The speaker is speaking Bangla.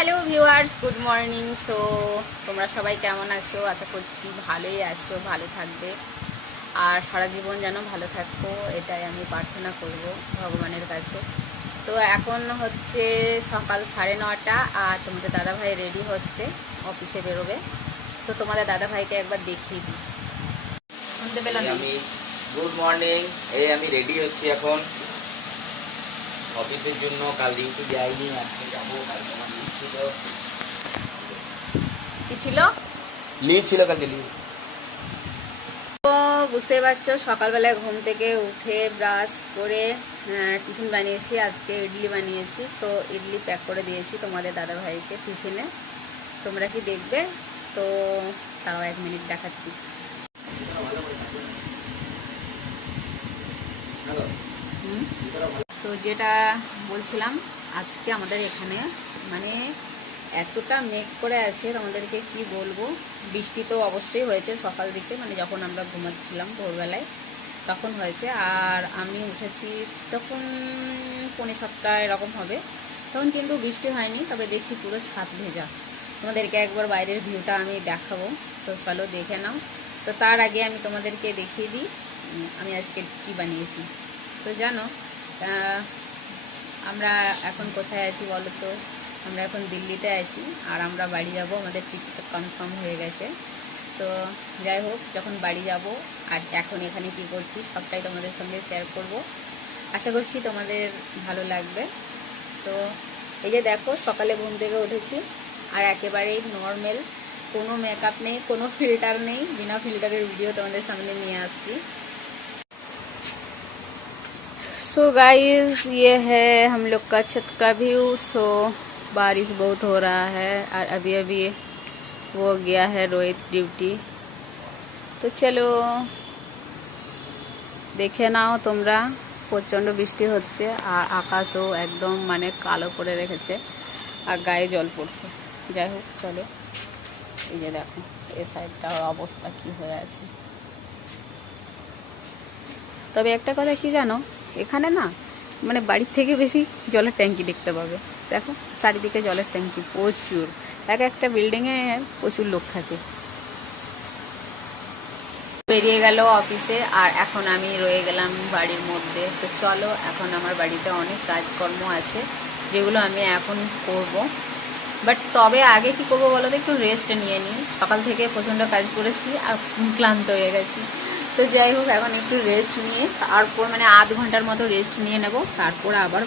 Hello viewers, good morning. So তোমরা সবাই কেমন আছো? আশা করছি ভালোই আছো, ভালো থাকবে আর সারা জীবন যেন ভালো থাকো, এটাই আমি প্রার্থনা করব ভগবানের কাছে। তো এখন হচ্ছে সকাল 9:30 আর তোমাদের দাদাভাই রেডি হচ্ছে, অফিসে বেরোবে। তো তোমাদের দাদাভাইকে একবার দেখিয়ে দিই। শুনতে পেলাম আমি গুড মর্নিং। আমি রেডি হচ্ছি এখন অফিসের জন্য। কাল ডিউটি যাইনি, আজকে যাবো। কালকে আমার লিভ ছিল। কি ছিল? লিভ ছিল, কালকে লিভ। তো বুঝতেই পারছো, সকালবেলায় ঘুম থেকে উঠে ব্রাশ করে টিফিন বানিয়েছি। আজকে ইডলি বানিয়েছি। সো ইডলি প্যাক করে দিয়েছি তোমাদের দাদাভাইকে টিফিনে। তোমরা কি দেখবে? তো তাও 1 মিনিট দেখাচ্ছি। তো যেটা বলছিলাম, আজকে আমাদের এখানে মানে এতটা মেঘ করে আছে, তোমাদেরকে কি বলবো। বৃষ্টি তো অবশ্যই হয়েছে সকাল দিকে, মানে যখন আমরা ঘুমাচ্ছিলাম ভোরবেলায় তখন হয়েছে। আর আমি উঠেছি তখন 6:45 এরকম হবে, তখন কিন্তু বৃষ্টি হয়নি। তবে দেখছি পুরো ছাদ ভেজা। তোমাদেরকে একবার বাইরের ভিউটা আমি দেখাবো, তো চলো দেখে নাও। তো তার আগে আমি তোমাদেরকে দেখিয়ে দিই আমি আজকে কী বানিয়েছি। তো জানো আমরা এখন কোথায় আছি বলো তো? আমরা এখন দিল্লিতে আছি আর আমরা বাড়ি যাব। আমাদের টিকিট কনফার্ম হয়ে গেছে। তো যাই হোক, যখন বাড়ি যাব আর এখন এখানে কি করছি সবটাই তোমাদের সঙ্গে শেয়ার করব। আশা করছি তোমাদের ভালো লাগবে। তো এই যে দেখো, সকালে ঘুম থেকে উঠেছি আর একেবারেই নর্মাল, কোনো মেকআপ নেই, কোনো ফিল্টার নেই। বিনা ফিল্টারের ভিডিও তোমাদের সামনে নিয়ে আসছি। सो गाइस, ये है हम लोग का छत का व्यू। सो बारिश बहुत हो रहा है और अभी अभी वो गया है रोहित ड्यूटी। तो चलो দেখে নাও তোমরা। প্রচণ্ড বৃষ্টি হচ্ছে আর আকাশও একদম মানে কালো করে রেখেছে আর গায়ে জল পড়ছে। যাই হোক চলো, এই যে দেখো এই সাইডটার অবস্থা কি হয়ে আছে। তবে একটা কথা কি জানো, এখানে না মানে বাড়ির থেকে বেশি জলের ট্যাঙ্কি দেখতে পাবে। দেখো চারিদিকে জলের ট্যাঙ্কি প্রচুর, একটা বিল্ডিংয়ে প্রচুর লোক থাকে। বেরিয়ে গেল অফিসে আর এখন আমি রয়ে গেলাম বাড়ির মধ্যে। তো চলো, এখন আমার বাড়িতে অনেক কাজকর্ম আছে যেগুলো আমি এখন করব। বাট তবে আগে কি করবো বলো তো, একটু রেস্ট নিয়ে নিই। সকাল থেকে প্রচণ্ড কাজ করেছি আর ক্লান্ত হয়ে গেছি। তো যাই হোক, এখন একটু রেস্ট নিয়ে তারপর মানে আধ ঘন্টার মতো রেস্ট নিয়ে নেব, তারপর আবার